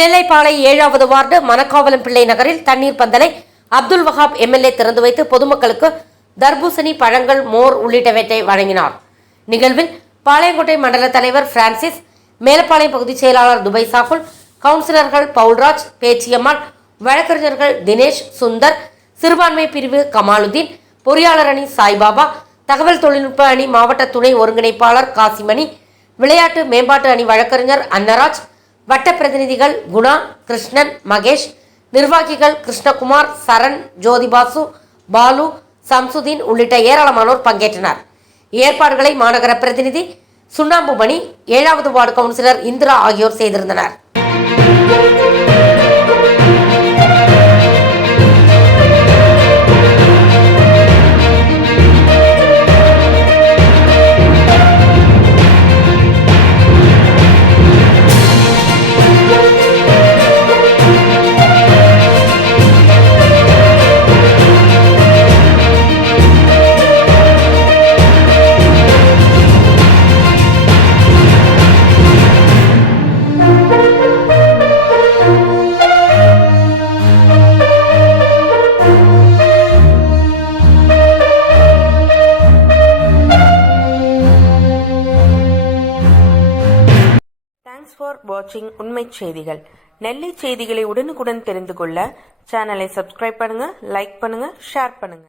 நெல்லைப்பாளை 7வது வார்டு மணக்காவலம் பிள்ளை நகரில் தண்ணீர் பந்தலை அப்துல் வஹாப் எம்எல்ஏ திறந்து வைத்து பொதுமக்களுக்கு தர்பூசணி, பழங்கள், மோர் உள்ளிட்டவற்றை வழங்கினார். நிகழ்வில் பாளையங்கோட்டை மண்டல தலைவர் பிரான்சிஸ், மேலப்பாளையம் பகுதி செயலாளர் துபை சாகுல், கவுன்சிலர்கள் பவுல்ராஜ், பேச்சியம்மாள், வழக்கறிஞர்கள் தினேஷ், சுந்தர், சிறுபான்மை பிரிவு கமாலுதீன், பொறியாளர் அணி சாய்பாபா, தகவல் தொழில்நுட்ப அணி மாவட்ட துணை ஒருங்கிணைப்பாளர் காசிமணி, விளையாட்டு மேம்பாட்டு அணி வழக்கறிஞர் அன்னராஜ், வட்ட பிரதிநிதிகள் குணா, கிருஷ்ணன், மகேஷ், நிர்வாகிகள் கிருஷ்ணகுமார், சரண், ஜோதிபாசு, பாலு, சம்சுதீன் உள்ளிட்ட ஏராளமானோர் பங்கேற்றனர். ஏற்பாடுகளை மாநகர பிரதிநிதி சுண்ணாம்புமணி, 7வது வார்டு கவுன்சிலர் இந்திரா ஆகியோர் செய்திருந்தனர். Thanks for watching உண்மை செய்திகள். நெல்லை செய்திகளை உடனுக்குடன் தெரிந்து கொள்ள சேனலை சப்ஸ்கிரைப் பண்ணுங்க, லைக் பண்ணுங்க, ஷேர் பண்ணுங்க.